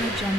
Jungle.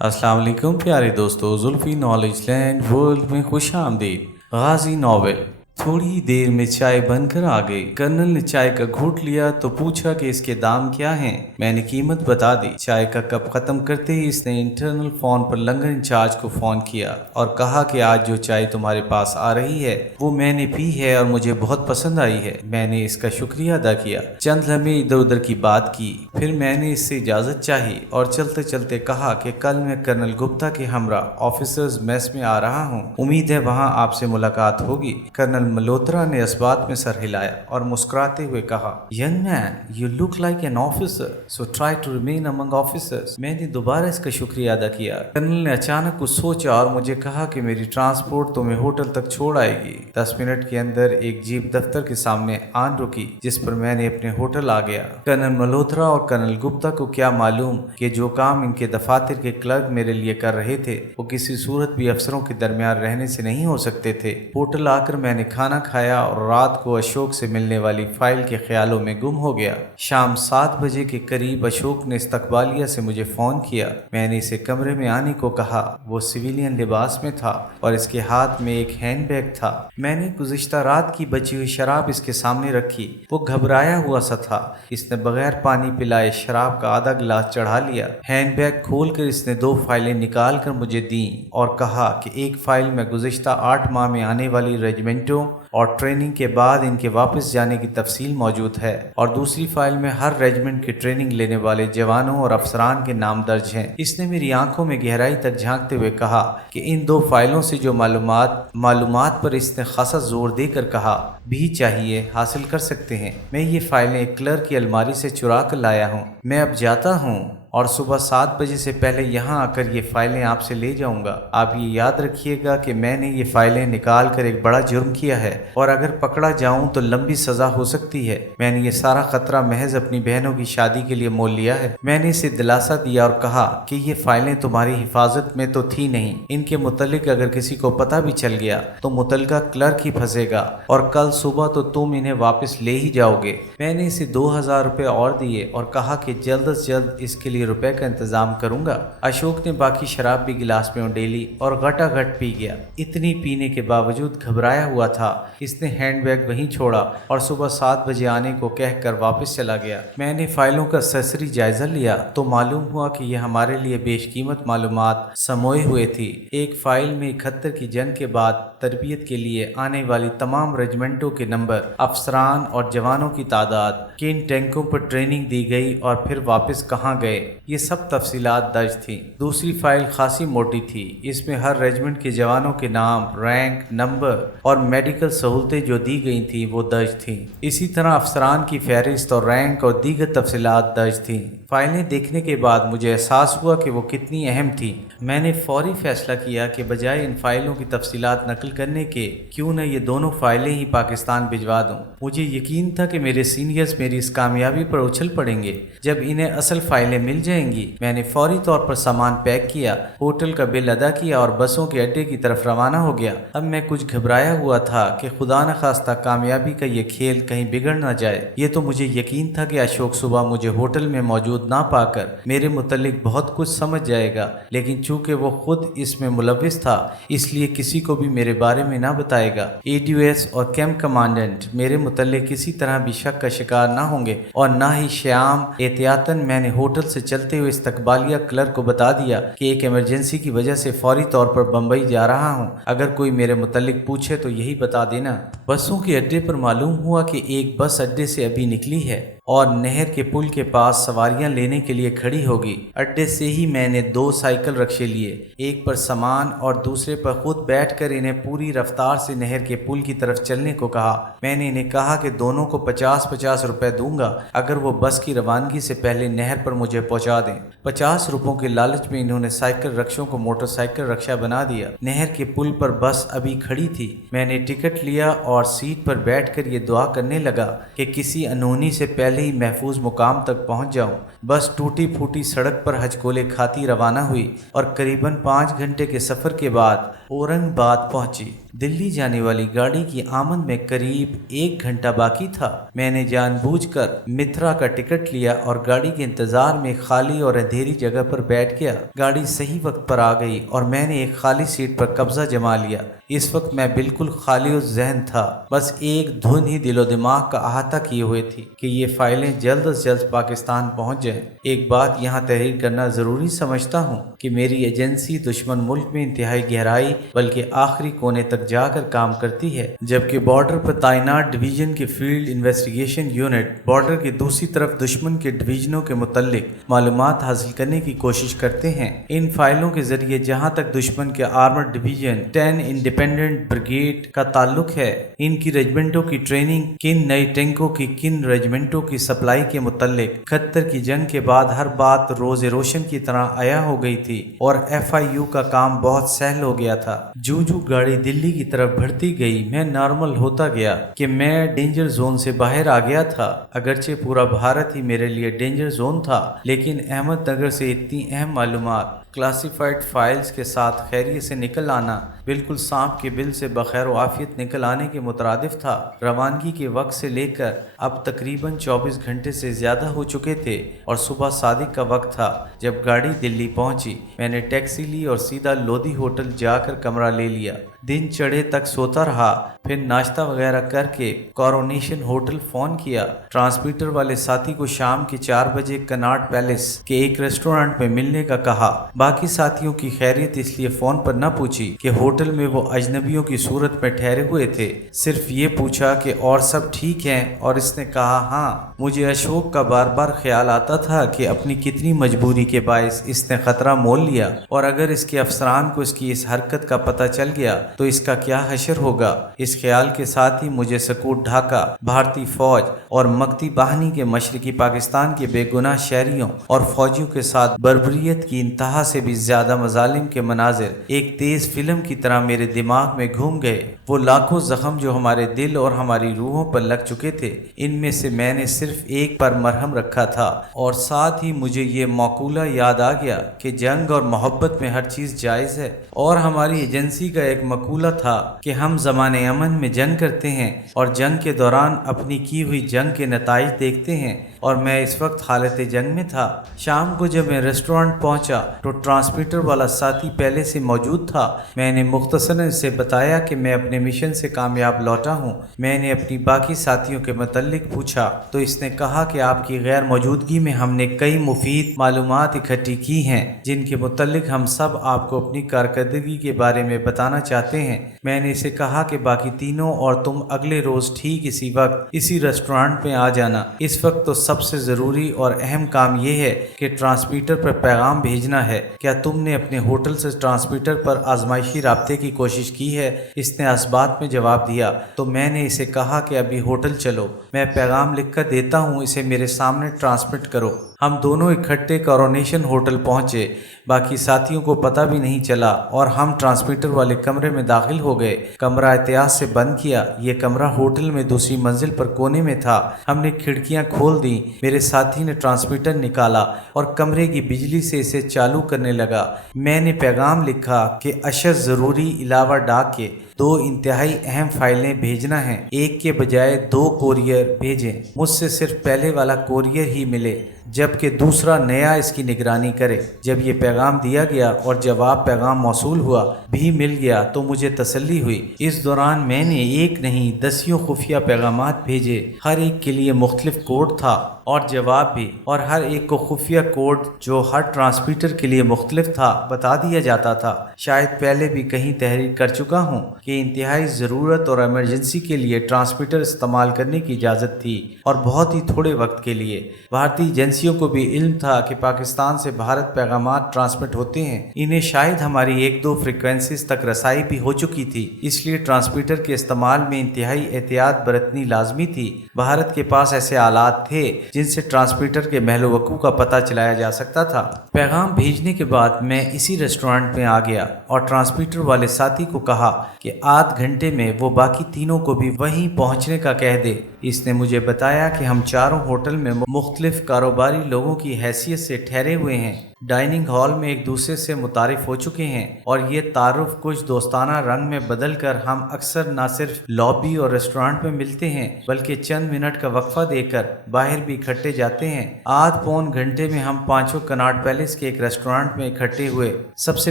अस्सलाम वालेकुम प्यारे दोस्तों, जुल्फी नॉलेज लैंड वर्ल्ड में खुश आमदीद। गाजी नॉवेल। थोड़ी ही देर में चाय बनकर आ गई। कर्नल ने चाय का घूंट लिया तो पूछा कि इसके दाम क्या हैं। मैंने कीमत बता दी। चाय का कप खत्म करते ही इसने इंटरनल फोन पर लंगर इंचार्ज को फोन किया और कहा कि आज जो चाय तुम्हारे पास आ रही है वो मैंने पी है और मुझे बहुत पसंद आई है। मैंने इसका शुक्रिया अदा किया। चंद लम्हे इधर उधर की बात की, फिर मैंने इससे इजाजत चाही और चलते चलते कहा कि कल मैं कर्नल गुप्ता के हमरा ऑफिसर्स मेस में आ रहा हूँ। उम्मीद है वहाँ आपसे मुलाकात होगी। कर्नल मल्होत्रा ने इस बात में सर हिलाया और मुस्कुराते हुए कहा, young man, you look like an officer, so try to remain among officers. मैंने दोबारा इसका शुक्रिया अदा किया। कर्नल ने अचानक कुछ सोचा और मुझे कहा कि मेरी ट्रांसपोर्ट तुम्हें होटल तक छोड़ आएगी। 10 मिनट के अंदर एक जीप दफ्तर के सामने आन रुकी, जिस पर मैंने अपने होटल आ गया। कर्नल मल्होत्रा और कर्नल गुप्ता को क्या मालूम कि जो काम इनके दफातर के क्लर्क मेरे लिए कर रहे थे वो किसी सूरत भी अफसरों के दरमियान रहने से नहीं हो सकते थे। होटल आकर मैंने खाना खाया और रात को अशोक से मिलने वाली फाइल के ख्यालों में गुम हो गया। शाम 7 बजे के करीब अशोक ने इस्तकबालिया से मुझे फोन किया। मैंने इसे कमरे में आने को कहा। वो सिविलियन लिबास में था और इसके हाथ में एक हैंड बैग था। मैंने गुज़िश्ता रात की बची हुई शराब इसके सामने रखी। वो घबराया हुआ सा था। इसने बगैर पानी पिलाए शराब का आधा गिलास चढ़ा लिया। हैंड बैग खोलकर इसने 2 फाइलें निकाल कर मुझे दी और कहा कि एक फाइल में गुज़िश्ता 8 माह में आने वाली रेजिमेंटों और ट्रेनिंग के बाद इनके वापस जाने की तफसील मौजूद है और दूसरी फाइल में हर रेजिमेंट की ट्रेनिंग लेने वाले जवानों और अफसरान के नाम दर्ज हैं। इसने मेरी आंखों में गहराई तक झांकते हुए कहा कि इन 2 फाइलों से जो मालूमात पर इसने खासा जोर देकर कहा भी चाहिए हासिल कर सकते हैं। मैं ये फाइलें एक क्लर्क की अलमारी से चुरा कर लाया हूँ। मैं अब जाता हूँ और सुबह 7 बजे से पहले यहाँ आकर ये फाइलें आपसे ले जाऊंगा। आप ये याद रखिएगा कि मैंने ये फाइलें निकाल कर एक बड़ा जुर्म किया है और अगर पकड़ा जाऊं तो लंबी सजा हो सकती है। मैंने ये सारा खतरा महज अपनी बहनों की शादी के लिए मोल लिया है। मैंने इसे दिलासा दिया और कहा कि ये फाइलें तुम्हारी हिफाजत में तो थी नहीं। इनके मुतल्लिक अगर किसी को पता भी चल गया तो मुतलका क्लर्क ही फंसेगा और कल सुबह तो तुम इन्हें वापस ले ही जाओगे। मैंने इसे 2000 रुपये और दिए और कहा कि जल्द से जल्द इसके लिए रुपए का इंतजाम करूंगा। अशोक ने बाकी शराब भी गिलास में उंडेली और घटाघट पी गया। इतनी पीने के बावजूद घबराया हुआ था। इसने हैंडबैग वहीं छोड़ा और सुबह 7 बजे आने को कहकर वापस चला गया। मैंने फाइलों का सरसरी जायजा लिया तो मालूम हुआ कि यह हमारे लिए बेशकीमत मालूमात समोए हुए थी। एक फाइल में 71 की जंग के बाद तरबियत के लिए आने वाली तमाम रेजिमेंटों के नंबर, अफसरान और जवानों की तादाद, किन टैंकों पर ट्रेनिंग दी गई और फिर वापस कहाँ गए, ये सब तफसीलात दर्ज थी। दूसरी फाइल खासी मोटी थी। इसमें हर रेजिमेंट के जवानों के नाम, रैंक, नंबर और मेडिकल सहूलतें जो दी गई थी वो दर्ज थी। इसी तरह अफसरान की फहरिस्त और रैंक और दीगर तफसीलात दर्ज थी। फाइलें देखने के बाद मुझे एहसास हुआ कि वो कितनी अहम थी। मैंने फौरी फैसला किया कि बजाय इन फाइलों की तफसीलात नकल करने के क्यों न ये दोनों फाइलें ही पाकिस्तान भिजवा दूं। मुझे यकीन था कि मेरे सीनियर्स मेरी इस कामयाबी पर उछल पड़ेंगे जब इन्हें असल फाइलें मिल जाएंगी। मैंने फौरी तौर पर सामान पैक किया, होटल का बिल अदा किया और बसों के अड्डे की तरफ रवाना हो गया। अब मैं कुछ घबराया हुआ था कि खुदा न खास्ता कामयाबी का ये खेल कहीं बिगड़ न जाए। ये तो मुझे यकीन था कि अशोक सुबह मुझे होटल में मौजूद ना पाकर मेरे मुतल्लिक बहुत कुछ समझ जाएगा, लेकिन चूंकि वो खुद इसमें मुलविस था इसलिए किसी को भी मेरे बारे में ना बताएगा। एडीओएस और कैंप कमांडेंट मेरे मुतल्लिक किसी तरह भी शक का शिकार ना होंगे और ना ही श्याम। एहतियातन मैंने होटल से चलते हुए इस्तकबालिया क्लर्क को बता दिया कि एक इमरजेंसी की वजह से फौरी तौर पर बम्बई जा रहा हूँ। अगर कोई मेरे मुतल्लिक पूछे तो यही बता देना। बसों के अड्डे पर मालूम हुआ कि एक बस अड्डे से अभी निकली है और नहर के पुल के पास सवारियां लेने के लिए खड़ी होगी। अड्डे से ही मैंने 2 साइकिल रक्शे लिए, एक पर सामान और दूसरे पर खुद बैठकर इन्हें पूरी रफ्तार से नहर के पुल की तरफ चलने को कहा। मैंने इन्हें कहा कि दोनों को 50-50 रुपए दूंगा अगर वो बस की रवानगी से पहले नहर पर मुझे पहुंचा दें। 50 रुपयों के लालच में इन्होंने साइकिल रक्षों को मोटरसाइकिल रक्षा बना दिया। नहर के पुल पर बस अभी खड़ी थी। मैंने टिकट लिया और सीट पर बैठकर ये दुआ करने लगा कि किसी अनहोनी से पहले ही महफूज मुकाम तक पहुंच जाऊं। बस टूटी फूटी सड़क पर हजकोले खाती रवाना हुई और करीबन 5 घंटे के सफर के बाद औरंगाबाद पहुंची। दिल्ली जाने वाली गाड़ी की आमद में करीब 1 घंटा बाकी था। मैंने जानबूझकर मित्रा का टिकट लिया और गाड़ी के इंतजार में खाली और अंधेरी जगह पर बैठ गया। गाड़ी सही वक्त पर आ गई और मैंने एक खाली सीट पर कब्जा जमा लिया। इस वक्त मैं बिल्कुल खाली ज़हन था। बस एक धुन ही दिलो दिमाग का अहाता किए हुए थी कि ये फाइलें जल्द से जल्द पाकिस्तान पहुंच जाएं। एक बात यहाँ तहरीर करना ज़रूरी समझता हूँ कि मेरी एजेंसी दुश्मन मुल्क में इंतहाई गहराई बल्कि आखिरी कोने तक जाकर काम करती है, जबकि बॉर्डर पर तैनात डिवीजन के फील्ड इन्वेस्टिगेशन यूनिट बॉर्डर की दूसरी तरफ दुश्मन के डिवीजनों के मुतल्लिक मालूमात हासिल करने की कोशिश करते हैं। इन फाइलों के जरिए जहाँ तक दुश्मन के आर्मर्ड डिवीजन 10 इंडिपेंडेंट ब्रिगेड का ताल्लुक है, इनकी रेजिमेंटों की ट्रेनिंग, किन नई टैंकों की किन रेजिमेंटों की सप्लाई के मुतल्लिक 71 की जंग के बाद हर बात रोज़े रोशन की तरह आया हो गई थी और FIU का काम बहुत सहल हो गया था। जू गाड़ी दिल्ली की तरफ बढ़ती गई, मैं नॉर्मल होता गया कि मैं डेंजर जोन से बाहर आ गया था। अगरचे पूरा भारत ही मेरे लिए डेंजर जोन था, लेकिन अहमदनगर से इतनी अहम मालूमात क्लासिफाइड फाइल्स के साथ खैरियत से निकल आना बिल्कुल सांप के बिल से बखैर आफियत निकल आने के मुतरादिफ था। रवानगी के वक्त से लेकर अब तकरीबन 24 घंटे से ज़्यादा हो चुके थे और सुबह सादिक का वक्त था जब गाड़ी दिल्ली पहुंची। मैंने टैक्सी ली और सीधा लोधी होटल जाकर कमरा ले लिया। दिन चढ़े तक सोता रहा, फिर नाश्ता वगैरह करके कोरोनेशन होटल फ़ोन किया। ट्रांसमीटर वाले साथी को शाम के 4 बजे कनाट पैलेस के एक रेस्टोरेंट में मिलने का कहा। बाकी साथियों की खैरियत इसलिए फ़ोन पर न पूछी कि होटल में वो अजनबियों की सूरत में ठहरे हुए थे, सिर्फ ये पूछा कि और सब ठीक हैं, और इसने कहा हाँ। मुझे अशोक का बार बार ख्याल आता था कि अपनी कितनी मजबूरी के बायस इसने ख़तरा मोल लिया, और अगर इसके अफसरान को इसकी इस हरकत का पता चल गया तो इसका क्या हशर होगा। इस ख्याल के साथ ही मुझे सकूत ढाका, भारतीय फौज और मक्ती बाहनी के मशरकी पाकिस्तान के बेगुनाह शहरियों और फौजियों के साथ बर्बरियत की इंतहा से भी ज्यादा मजालिम के मनाजिर एक तेज फिल्म की तरह मेरे दिमाग में घूम गए। वो लाखों जख्म जो हमारे दिल और हमारी रूहों पर लग चुके थे, इनमें से मैंने सिर्फ एक पर मरहम रखा था, और साथ ही मुझे ये मकूला याद आ गया कि जंग और मोहब्बत में हर चीज़ जायज़ है। और हमारी एजेंसी का एक मकूला था कि हम ज़माने अमन में जंग करते हैं और जंग के दौरान अपनी की हुई जंग के नताइज देखते हैं, और मैं इस वक्त हालत जंग में था। शाम को जब मैं रेस्टोरेंट पहुंचा तो ट्रांसमीटर वाला साथी पहले से मौजूद था। मैंने मुख्तसरन से बताया कि मैं अपने मिशन से कामयाब लौटा हूं। मैंने अपनी बाकी साथियों के मुतल्लिक पूछा तो इसने कहा कि आपकी गैर मौजूदगी में हमने कई मुफीद मालूमात इकट्ठी की हैं, जिनके मुतल्लिक हम सब आपको अपनी कारकर्दगी के बारे में बताना चाहते हैं। मैंने इसे कहा कि बाकी तीनों और तुम अगले रोज़ ठीक इसी वक्त इसी रेस्टोरेंट में आ जाना। इस वक्त तो सबसे ज़रूरी और अहम काम यह है कि ट्रांसमीटर पर पैगाम भेजना है। क्या तुमने अपने होटल से ट्रांसमीटर पर आजमाइशी राब्ते की कोशिश की है? इसने असबात में जवाब दिया। तो मैंने इसे कहा कि अभी होटल चलो, मैं पैगाम लिख कर देता हूँ, इसे मेरे सामने ट्रांसमिट करो। हम दोनों इकट्ठे कोरोनेशन होटल पहुँचे। बाकी साथियों को पता भी नहीं चला और हम ट्रांसमीटर वाले कमरे में दाखिल हो गए। कमरा एहतियात से बंद किया। ये कमरा होटल में दूसरी मंजिल पर कोने में था। हमने खिड़कियां खोल दी। मेरे साथी ने ट्रांसमीटर निकाला और कमरे की बिजली से इसे चालू करने लगा। मैंने पैगाम लिखा कि अशद ज़रूरी इलावा डाक के 2 इंतहाई अहम फाइलें भेजना है, एक के बजाय 2 कोरियर भेजें। मुझसे सिर्फ पहले वाला कोरियर ही मिले, जबकि दूसरा नया इसकी निगरानी करे। जब ये पैगाम दिया गया और जवाब पैगाम मौसूल हुआ भी मिल गया तो मुझे तसल्ली हुई। इस दौरान मैंने एक नहीं दसियों खुफिया पैगामात भेजे। हर एक के लिए मुख्तलिफ कोड था और जवाब भी, और हर एक को खुफिया कोड जो हर ट्रांसमीटर के लिए मुख्तलिफ था बता दिया जाता था। शायद पहले भी कहीं तहरीर कर चुका हूँ कि इंतहाई ज़रूरत और इमरजेंसी के लिए ट्रांसमीटर इस्तेमाल करने की इजाज़त थी, और बहुत ही थोड़े वक्त के लिए। भारतीय एजेंसियों को भी इल्म था कि पाकिस्तान से भारत पैगामात ट्रांसमिट होते हैं। इन्हें शायद हमारी 1-2 फ्रिक्वेंसीज तक रसाई भी हो चुकी थी, इसलिए ट्रांसमीटर के इस्तेमाल में इंतहाई एहतियात बरतनी लाजमी थी। भारत के पास ऐसे आलात थे जिनसे ट्रांसमीटर के महलो वकू का पता चलाया जा सकता था। पैगाम भेजने के बाद मैं इसी रेस्टोरेंट में आ गया और ट्रांसमीटर वाले साथी को कहा कि आध घंटे में वो बाकी तीनों को भी वहीं पहुंचने का कह दे। इसने मुझे बताया कि हम चारों होटल में मुख्तलिफ कारोबारी लोगों की हैसियत से ठहरे हुए हैं। ڈائننگ ہال میں ایک دوسرے سے متعارف ہو چکے ہیں اور یہ تعارف کچھ دوستانہ رنگ میں بدل کر ہم اکثر نہ صرف لابی اور ریسٹورانٹ میں ملتے ہیں بلکہ چند منٹ کا وقفہ دے کر باہر بھی اکٹھے جاتے ہیں۔ آدھ پون گھنٹے میں ہم پانچوں کناٹ پیلس کے ایک ریسٹورانٹ میں اکٹھے ہوئے۔ سب سے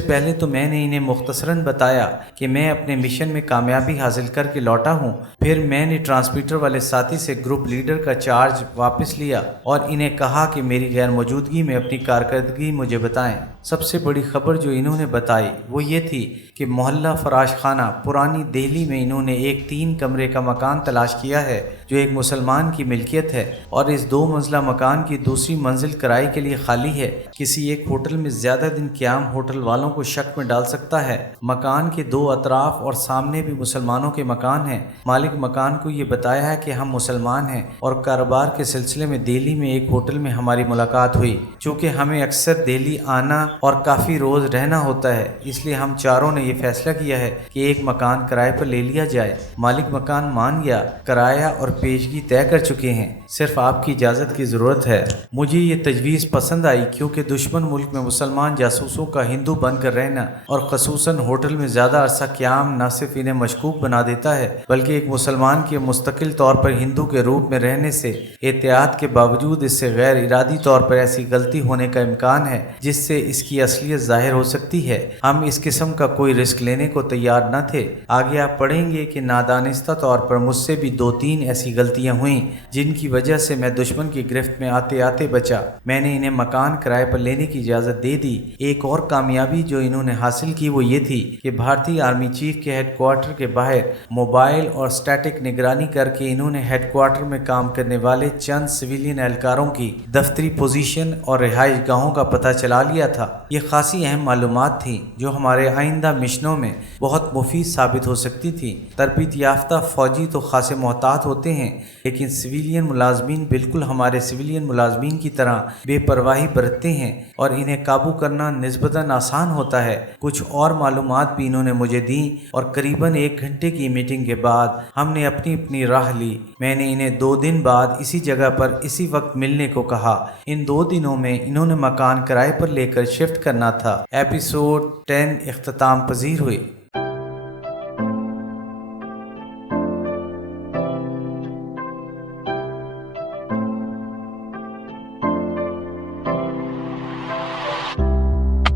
پہلے تو میں نے انہیں مختصراً بتایا کہ میں اپنے مشن میں کامیابی حاصل کر کے لوٹا ہوں۔ پھر میں نے ٹرانسمیٹر والے ساتھی سے گروپ لیڈر کا چارج واپس لیا اور انہیں کہا کہ میری غیر موجودگی میں اپنی کارکردگی مجھے بتائیں۔ سب سے بڑی خبر جو انہوں نے بتائی وہ یہ تھی کہ محلہ فراش خانہ پرانی دہلی میں انہوں نے ایک 3 کمرے کا مکان تلاش کیا ہے جو ایک مسلمان کی ملکیت ہے اور اس 2 منزلہ مکان کی دوسری منزل کرائے کے لیے خالی ہے۔ کسی ایک ہوٹل میں زیادہ دن قیام ہوٹل والوں کو شک میں ڈال سکتا ہے۔ مکان کے 2 اطراف اور سامنے بھی مسلمانوں کے مکان ہیں۔ مالک مکان کو یہ بتایا ہے کہ ہم مسلمان ہیں اور کاروبار کے سلسلے میں دہلی میں ایک ہوٹل میں ہماری ملاقات ہوئی۔ چونکہ ہمیں اکثر دہلی آنا اور کافی روز رہنا ہوتا ہے اس لیے ہم چاروں نے یہ فیصلہ کیا ہے کہ ایک مکان کرائے پر لے لیا جائے۔ مالک مکان مان گیا، کرایہ اور پیشگی طے کر چکے ہیں، صرف آپ کی اجازت کی ضرورت ہے۔ مجھے یہ تجویز پسند آئی کیونکہ دشمن ملک میں مسلمان جاسوسوں کا ہندو بن کر رہنا اور خصوصاً ہوٹل میں زیادہ عرصہ قیام نہ صرف انہیں مشکوک بنا دیتا ہے بلکہ ایک مسلمان کے مستقل طور پر ہندو کے روپ میں رہنے سے احتیاط کے باوجود اس سے غیر ارادی طور پر ایسی غلطی ہونے کا امکان ہے جس سے اس کی اصلیت ظاہر ہو سکتی ہے۔ ہم اس قسم کا کوئی رسک لینے کو تیار نہ تھے۔ آگے آپ پڑھیں گے کہ نادانستہ طور پر مجھ سے بھی 2-3 ایسی غلطیاں ہوئیں جن کی وجہ سے میں دشمن کی گرفت میں آتے آتے بچا۔ میں نے انہیں مکان کرائے پر لینے کی اجازت دے دی۔ ایک اور کامیابی جو انہوں نے حاصل کی وہ یہ تھی کہ بھارتی آرمی چیف کے ہیڈ کوارٹر کے باہر موبائل اور اسٹیٹک نگرانی کر کے انہوں نے ہیڈ کوارٹر میں کام کرنے والے چند سویلین اہلکاروں کی دفتری پوزیشن اور رہائش گاہوں کا پتہ چلا لیا تھا۔ یہ خاصی اہم معلومات تھیں جو ہمارے آئندہ مشنوں میں بہت مفید ثابت ہو سکتی تھیں۔ تربیت یافتہ فوجی تو خاصے محتاط ہوتے ہیں لیکن سویلین ملازمین بالکل ہمارے سویلین ملازمین کی طرح بے پرواہی برتتے ہیں اور انہیں قابو کرنا نسبتاً آسان ہوتا ہے۔ کچھ اور معلومات بھی انہوں نے مجھے دیں اور قریباً 1 گھنٹے کی میٹنگ کے بعد ہم نے اپنی اپنی راہ لی۔ میں نے انہیں 2 دن بعد اسی جگہ پر اسی وقت ملنے کو کہا۔ ان 2 دنوں میں انہوں نے مکان کرائے پر لے کر شفٹ کرنا تھا۔ ایپیسوڈ 10 اختتام پذیر ہوئے۔